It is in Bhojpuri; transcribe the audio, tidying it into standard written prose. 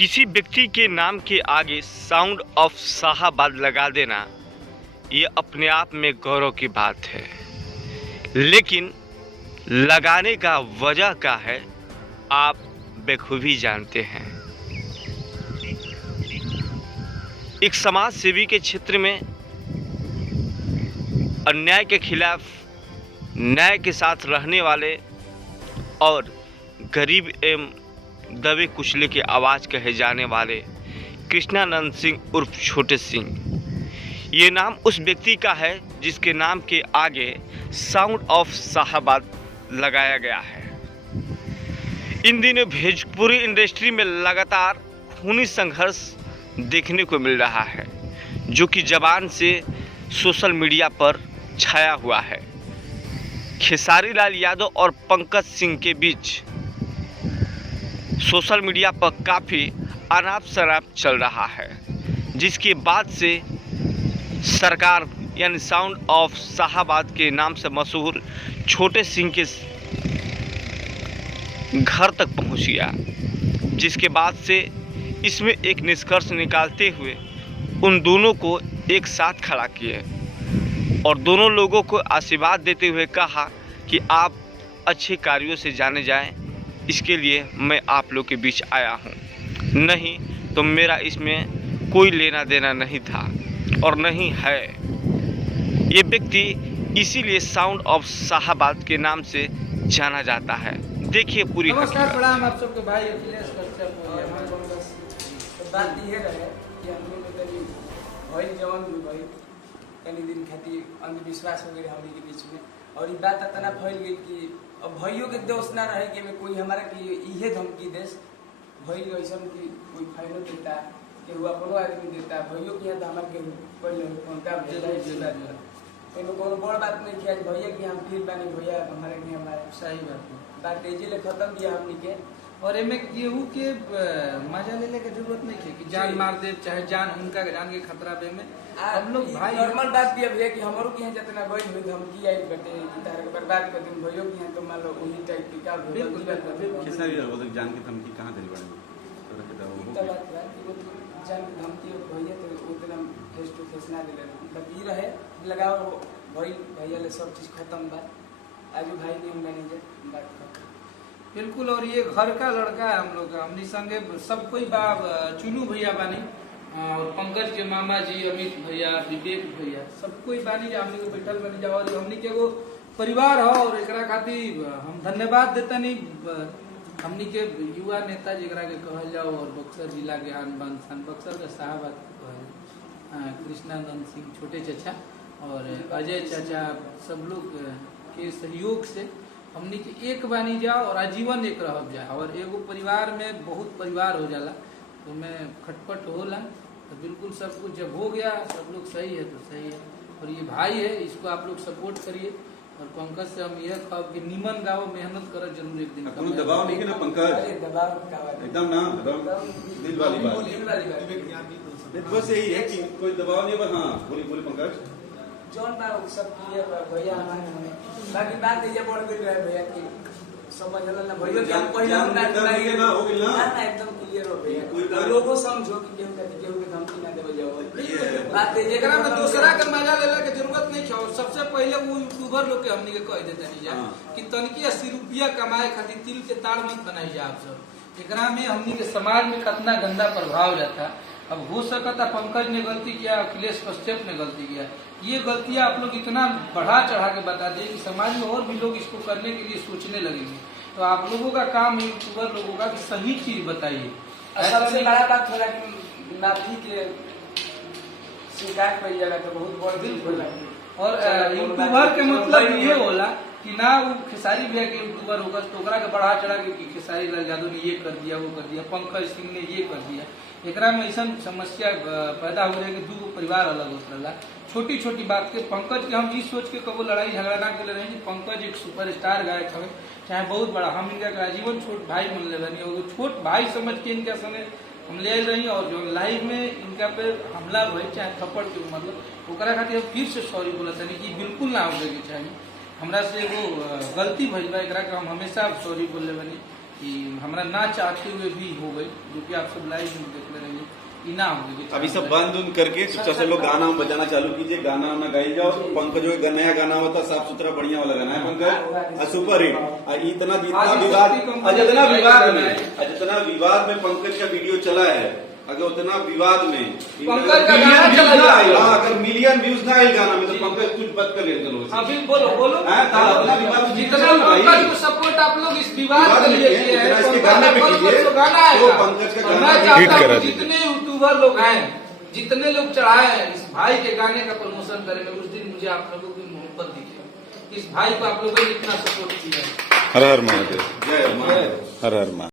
किसी व्यक्ति के नाम के आगे साउंड ऑफ शाहाबाद लगा देना ये अपने आप में गौरव की बात है, लेकिन लगाने का वजह क्या है आप बखूबी जानते हैं। एक समाज सेवी के क्षेत्र में अन्याय के खिलाफ न्याय के साथ रहने वाले और गरीब एवं दबे कुचले की आवाज़ कहे जाने वाले कृष्णानंद सिंह उर्फ छोटे सिंह, ये नाम उस व्यक्ति का है जिसके नाम के आगे साउंड ऑफ शाहाबाद लगाया गया है। इन दिनों भोजपुरी इंडस्ट्री में लगातार खूनी संघर्ष देखने को मिल रहा है, जो कि जबान से सोशल मीडिया पर छाया हुआ है। खेसारी लाल यादव और पंकज सिंह के बीच सोशल मीडिया पर काफ़ी अनाप शनाप चल रहा है, जिसके बाद से सरकार यानी साउंड ऑफ शाहाबाद के नाम से मशहूर छोटे सिंह के घर तक पहुंच गया, जिसके बाद से इसमें एक निष्कर्ष निकालते हुए उन दोनों को एक साथ खड़ा किए और दोनों लोगों को आशीर्वाद देते हुए कहा कि आप अच्छे कार्यों से जाने जाएं, इसके लिए मैं आप लोग के बीच आया हूं। नहीं तो मेरा इसमें कोई लेना देना नहीं था और नहीं है। ये व्यक्ति इसीलिए साउंड ऑफ शाहाबाद के नाम से जाना जाता है। देखिए पूरी नमस्कार, प्रणाम आप सबके भाई अखिलेश कश्यप और हमारे बस बात ये रहे कि हम लोग तनी भाई जवान भी भाई तनी दिन खातिर अंधविश्वास हो गए हमनी के बीच में, और ये बात इतना फैल गई कि अब भाइयों के दोष ना रहे कि कोई हमारा कि इहे धमकी देश भाई ऐसा कि कोई फाइनो देता कि वो अपनो आदमी देता भाइयों के यहाँ हमारे के पहले उनका भेजा कोनो कोनो बड़ बात नहीं किया भैया कि हम फिर बानी भैया हमारे के हमारे सही बात तेजी ले खत्म किया हमनी के। और एमे केहू के मजा लेने की जरूरत नहीं है कि जान मार दे चाहे जान उनका जान के खतरा बे में हम लोग भाई नॉर्मल बात भी है कि हमरो के यहाँ जितना गई हुई धमकी आई बटे तार के बर्बाद कर दिन भइयो के यहाँ तो मान लो उन्हीं टाइप की का बिल्कुल खेसारी लाल बोलते जान की धमकी कहां देली बड़े तो बात है कि वो जान की धमकी भैया तो उतना फेस टू फेस ना दिले मतलब ई रहे लगाओ भाई भैया ले सब चीज खत्म बा आज भाई ने मैनेजर बात कर बिल्कुल। और ये घर का लड़का है हम लोग का, हमनी संगे सब कोई बा चुनू भैया बानी और पंकज के मामा जी अमित भैया विवेक भैया सब कोई बानी हमनी को बैठल बनी जा और हमनी के एगो परिवार हो और एकरा खातिर हम धन्यवाद देतनी हमनी के युवा नेता जेकरा के कहल जाओ और बक्सर जिला के आन बान शान बक्सर के शाहाबाद कहल कृष्णानंद सिंह छोटे चाचा और अजय चाचा सब लोग के सहयोग से हमनी के एक बानी जाओ और आजीवन एक रह जाए और एगो परिवार में बहुत परिवार हो जाला तो मैं खटपट होला तो बिल्कुल सब कुछ जब हो गया सब लोग सही है तो सही है। और ये भाई है इसको आप लोग सपोर्ट करिए और पंकज से हम यह कहो कि निमन गाओ मेहनत करो जरूर एक दिन कोनो दबाव नहीं है ना पंकज, अरे दबाव का एकदम ना दिल वाली बात बस यही है कि कोई दबाव नहीं। बस हाँ बोली पंकज जौन बा सब क्लियर बा भैया हमारे बाकी बात ये बढ़ गई रहे भैया की समझ ना भैया कि हम पहले ना हो गइल ना एकदम क्लियर हो भैया लोगों समझो कि केहू के धमकी ना देबे जाओ बात एकरा में दूसरा के मजा लेला के जरूरत नहीं है। सबसे पहले वो यूट्यूबर लोग के हमनी के कह देते नहीं जा कि तनकी 80 रुपया कमाए खातिर तिल के ताड़ मत बनाई जा आप सब। एकरा में हमनी के समाज में कितना गंदा प्रभाव जाता। अब हो सकता पंकज ने गलती किया, अखिलेश कश्यप ने गलती किया, ये गलतियां आप लोग इतना बढ़ा चढ़ा के बता दिए कि समाज में और भी लोग इसको करने के लिए सोचने लगेंगे। तो आप लोगों का काम है यूट्यूबर लोगों का कि सही चीज बताइए। सबसे बड़ा बात होला कि माफी के स्वीकार कर जाला तो बहुत बड़ दिल होला। और यूट्यूबर के मतलब ये होला कि ना वो खेसारी भैया के यूट्यूबर होगा तो ओकरा के बढ़ा चढ़ा के खेसारी लाल यादव ने ये कर दिया वो कर दिया, पंकज सिंह ने ये कर दिया। एकरा में ऐसा समस्या पैदा हो रही है कि दो परिवार अलग होता रहा। छोटी छोटी बात के पंकज के हम ये सोच के कबो लड़ाई झगड़ा ना कर रहे हैं। पंकज एक सुपरस्टार गायक है, चाहे बहुत बड़ा, हम इनका आजीवन छोट भाई मान ले रही और छोट भाई समझ के इनके संगे हम ले रही और जो लाइव में इनका पे हमला भइल चाहे थप्पड़ के मतलब ओकरा खातिर फिर से सॉरी बोला था कि बिल्कुल ना हो के चाहिए हमरा से वो गलती भइल बा। एकरा के हम हमेशा सॉरी बोले बनी कि हमारा ना चाहते हुए भी हो गई, जो कि आप सब लाइव में देख रहे हैं कि ना हो गई। अभी सब बंद उन करके चुपचाप से लोग गाना बजाना चालू कीजिए, गाना वाना गाई जाओ। पंकज जो नया गाना होता साफ सुथरा बढ़िया वाला गाना है पंकज, सुपर हिट। इतना जितना विवाद में पंकज का वीडियो चला है, अगर उतना विवाद में पंकज का गाना चला है, अगर मिलियन व्यूज ना आए गाना में तो पंकज कुछ बात कर लेते लोग। अभी बोलो जितना भाई पंकज को सपोर्ट आप लोग इस विवाद के लिए किए हैं, इसके गाने पे कीजिए तो गाना तो है। पंकज का मैं गाना चाहता हूं जितने यूट्यूबर लोग हैं, जितने लोग चढ़ाए हैं, इस भाई के गाने का प्रमोशन करेंगे। उस दिन मुझे आप लोगों की मोहब्बत दिखे, इस भाई को आप लोगों ने इतना सपोर्ट किया है। हर हर महादेव, जय माता। हर हर महादेव।